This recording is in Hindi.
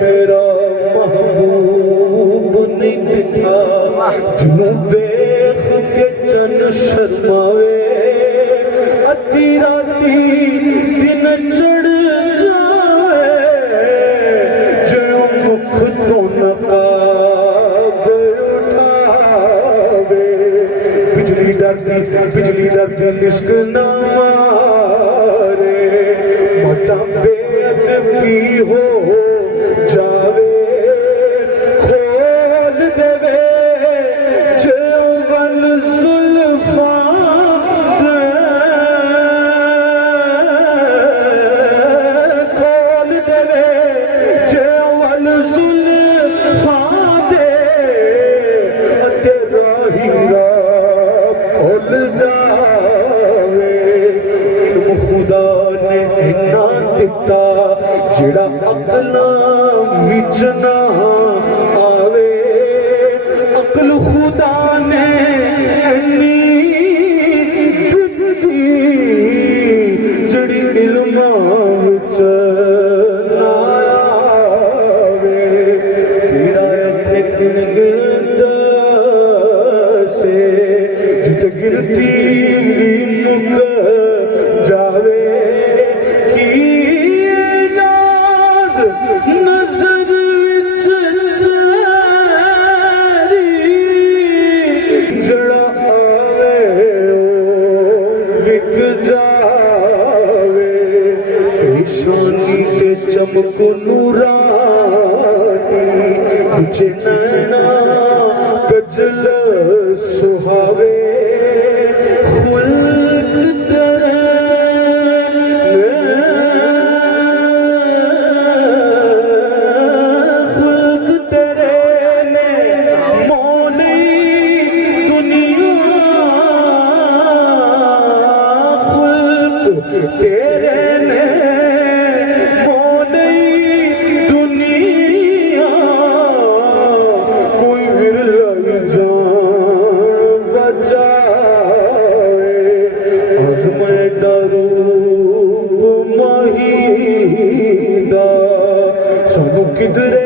मेरा महबूब नहीं था जिन्हों देख के चन शर्मावे अद्धी राती दिन चढ़ जाए जो मुख तो नकाब उठावे बिजली डरती लिश्क ना मारे मता बेअदबी हो जावे खोल देवे जवन जुल्फा खोल देवे जवन जुल्फा दे तेरा हीरा खोल जावे इल्म खुदा ने इन्ना दिता जिड़ा अकलां विच ना आवे अकल खुदा ने इन्नी दित्ती जिड़ी इल्मां विच ना आवे कीड़ा इत्थे गिन गिनदा से जित गिनती भी मुक जावे नजर विच जड़ा आवे विक जावे पेशानी ते चमक नूरानी विच नैना गजल सुहावे तेरे ने मोने दुनिया कोई विरला जान बचाए आज मैं डरूप माहीदा सब किधरे